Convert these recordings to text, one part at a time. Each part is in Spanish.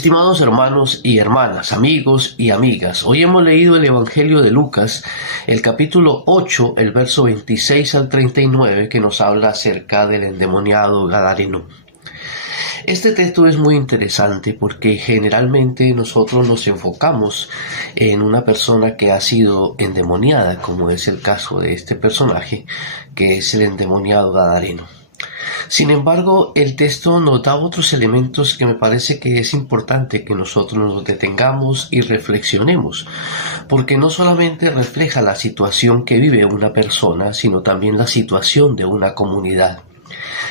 Estimados hermanos y hermanas, amigos y amigas, hoy hemos leído el Evangelio de Lucas, el capítulo 8, el verso 26 al 39, que nos habla acerca del endemoniado gadareno. Este texto es muy interesante porque generalmente nosotros nos enfocamos en una persona que ha sido endemoniada, como es el caso de este personaje, que es el endemoniado gadareno. Sin embargo, el texto nos da otros elementos que me parece que es importante que nosotros nos detengamos y reflexionemos, porque no solamente refleja la situación que vive una persona, sino también la situación de una comunidad.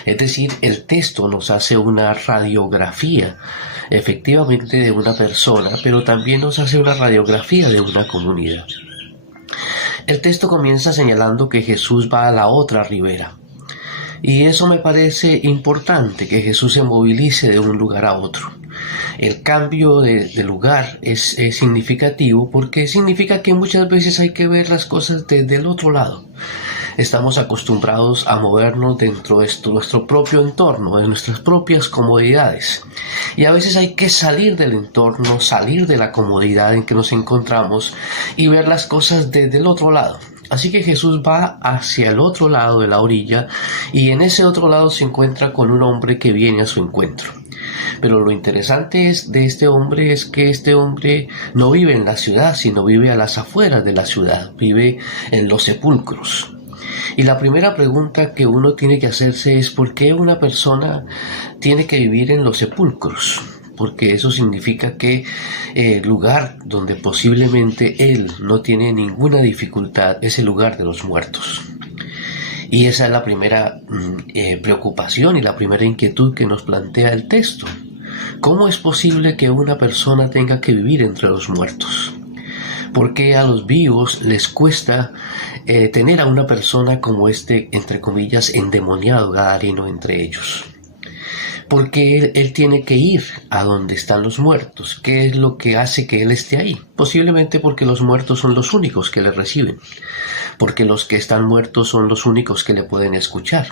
Es decir, el texto nos hace una radiografía, efectivamente, de una persona, pero también nos hace una radiografía de una comunidad. El texto comienza señalando que Jesús va a la otra ribera. Y eso me parece importante, que Jesús se movilice de un lugar a otro. El cambio de lugar es significativo porque significa que muchas veces hay que ver las cosas desde el otro lado. Estamos acostumbrados a movernos dentro de nuestro propio entorno, de nuestras propias comodidades. Y a veces hay que salir del entorno, salir de la comodidad en que nos encontramos y ver las cosas desde el otro lado. Así que Jesús va hacia el otro lado de la orilla y en ese otro lado se encuentra con un hombre que viene a su encuentro. Pero lo interesante de este hombre es que este hombre no vive en la ciudad, sino vive a las afueras de la ciudad, vive en los sepulcros. Y la primera pregunta que uno tiene que hacerse es ¿por qué una persona tiene que vivir en los sepulcros? Porque eso significa que el lugar donde posiblemente él no tiene ninguna dificultad es el lugar de los muertos. Y esa es la primera preocupación y la primera inquietud que nos plantea el texto. ¿Cómo es posible que una persona tenga que vivir entre los muertos? ¿Por qué a los vivos les cuesta tener a una persona como este, entre comillas, endemoniado gadareno entre ellos? Porque él tiene que ir a donde están los muertos. ¿Qué es lo que hace que él esté ahí? Posiblemente porque los muertos son los únicos que le reciben. Porque los que están muertos son los únicos que le pueden escuchar.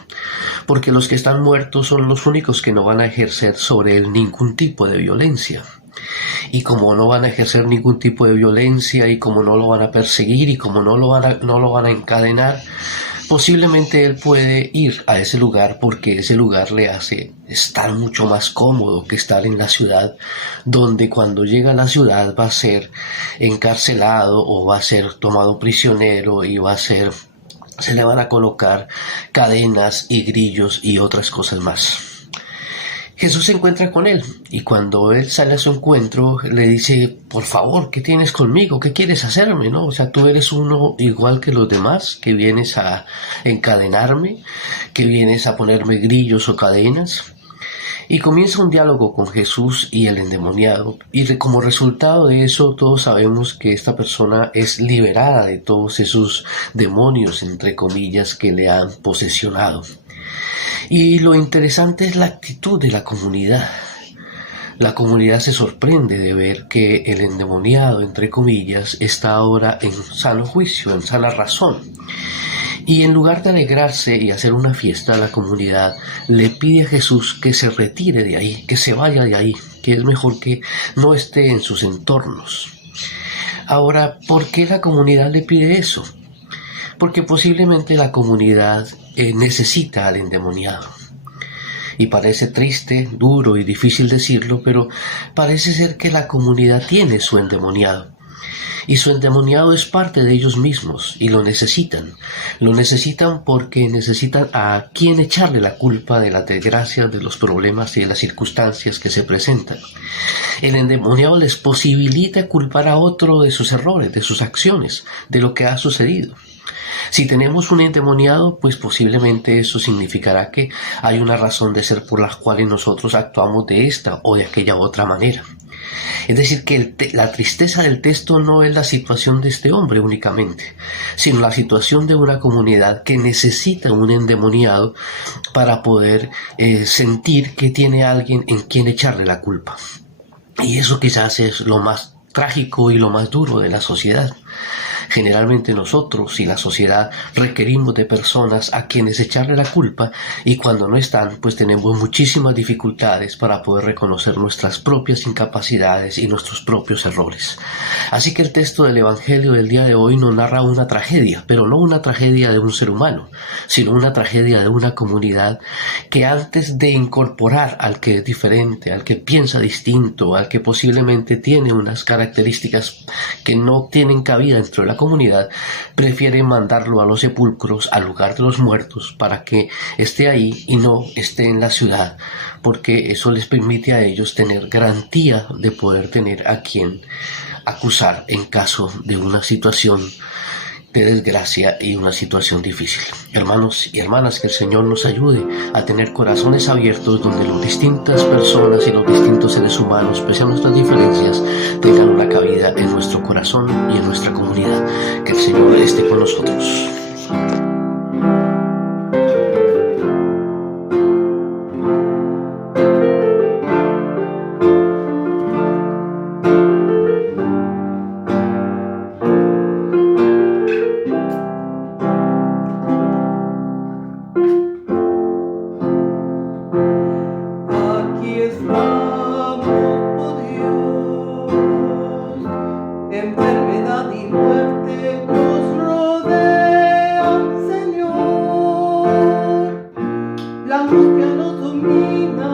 Porque los que están muertos son los únicos que no van a ejercer sobre él ningún tipo de violencia. Y como no van a ejercer ningún tipo de violencia y como no lo van a perseguir y como no lo van a encadenar, posiblemente él puede ir a ese lugar porque ese lugar le hace estar mucho más cómodo que estar en la ciudad, donde cuando llega a la ciudad va a ser encarcelado o va a ser tomado prisionero y se le van a colocar cadenas y grillos y otras cosas más. Jesús se encuentra con él y cuando él sale a su encuentro le dice, por favor, ¿qué tienes conmigo? ¿Qué quieres hacerme? ¿No? O sea, tú eres uno igual que los demás, que vienes a encadenarme, que vienes a ponerme grillos o cadenas. Y comienza un diálogo con Jesús y el endemoniado y como resultado de eso todos sabemos que esta persona es liberada de todos esos demonios, entre comillas, que le han posesionado. Y lo interesante es la actitud de la comunidad. La comunidad se sorprende de ver que el endemoniado, entre comillas, está ahora en sano juicio, en sana razón. Y en lugar de alegrarse y hacer una fiesta, la comunidad le pide a Jesús que se retire de ahí, que se vaya de ahí, que es mejor que no esté en sus entornos. Ahora, ¿por qué la comunidad le pide eso? Porque posiblemente la comunidad necesita al endemoniado. Y parece triste, duro y difícil decirlo, pero parece ser que la comunidad tiene su endemoniado. Y su endemoniado es parte de ellos mismos y lo necesitan. Lo necesitan porque necesitan a quien echarle la culpa de las desgracias, de los problemas y de las circunstancias que se presentan. El endemoniado les posibilita culpar a otro de sus errores, de sus acciones, de lo que ha sucedido. Si tenemos un endemoniado, pues posiblemente eso significará que hay una razón de ser por la cual nosotros actuamos de esta o de aquella otra manera. Es decir, que la tristeza del texto no es la situación de este hombre únicamente, sino la situación de una comunidad que necesita un endemoniado para poder sentir que tiene alguien en quien echarle la culpa. Y eso quizás es lo más trágico y lo más duro de la sociedad. Generalmente nosotros y la sociedad requerimos de personas a quienes echarle la culpa, y cuando no están, pues tenemos muchísimas dificultades para poder reconocer nuestras propias incapacidades y nuestros propios errores. Así que el texto del Evangelio del día de hoy nos narra una tragedia, pero no una tragedia de un ser humano, sino una tragedia de una comunidad que antes de incorporar al que es diferente, al que piensa distinto, al que posiblemente tiene unas características que no tienen cabida dentro de la comunidad, prefiere mandarlo a los sepulcros, al lugar de los muertos, para que esté ahí y no esté en la ciudad, porque eso les permite a ellos tener garantía de poder tener a quien acusar en caso de una situación de desgracia y una situación difícil. Hermanos y hermanas, que el Señor nos ayude a tener corazones abiertos donde las distintas personas y los distintos seres humanos, pese a nuestras diferencias, tengan una cabida en nuestro corazón y en nuestra comunidad. Que el Señor esté con nosotros. Enfermedad y muerte nos rodean, Señor. La angustia nos domina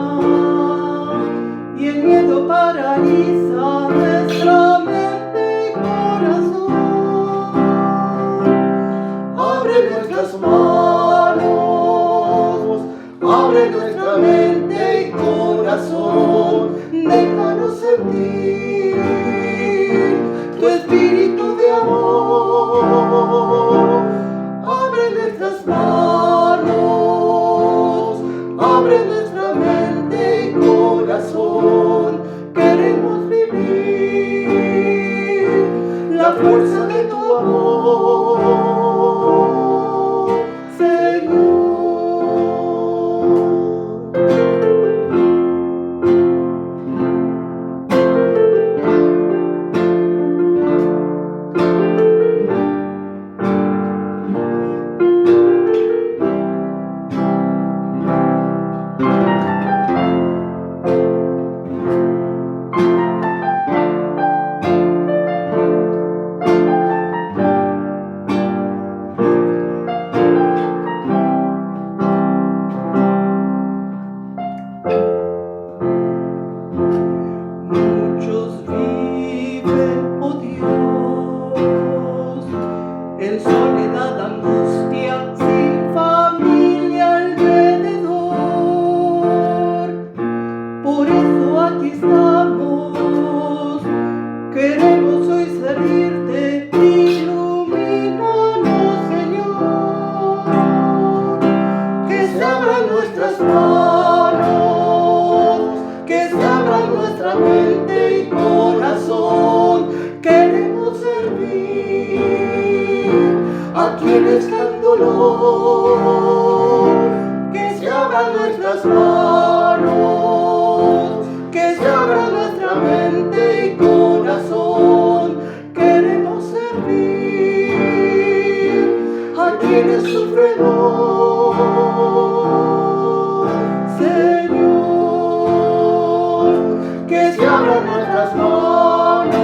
y el miedo paraliza nuestra mente y corazón. Abre nuestras manos, abre nuestra mente y corazón. Déjanos sentir tu espíritu de amor. Abre nuestras manos, abre nuestra mente y corazón. Queremos vivir la fuerza de tu amor, Señor. Muchos viven, oh Dios, en soledad, angustia, sin familia alrededor. Por eso aquí estamos, queremos hoy servirte, ilumínanos, Señor. Que se abran nuestras manos, que se abra nuestra mente y corazón. Queremos servir a quienes están en dolor. Que se abran nuestras manos, que se abra nuestra mente y corazón. Queremos servir a quienes sufren hoy, Señor. Que se abran nuestras manos,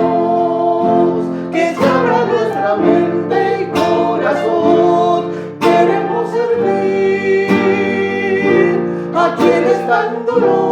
que se abra nuestra mente y corazón. Queremos servir a quienes están en dolor.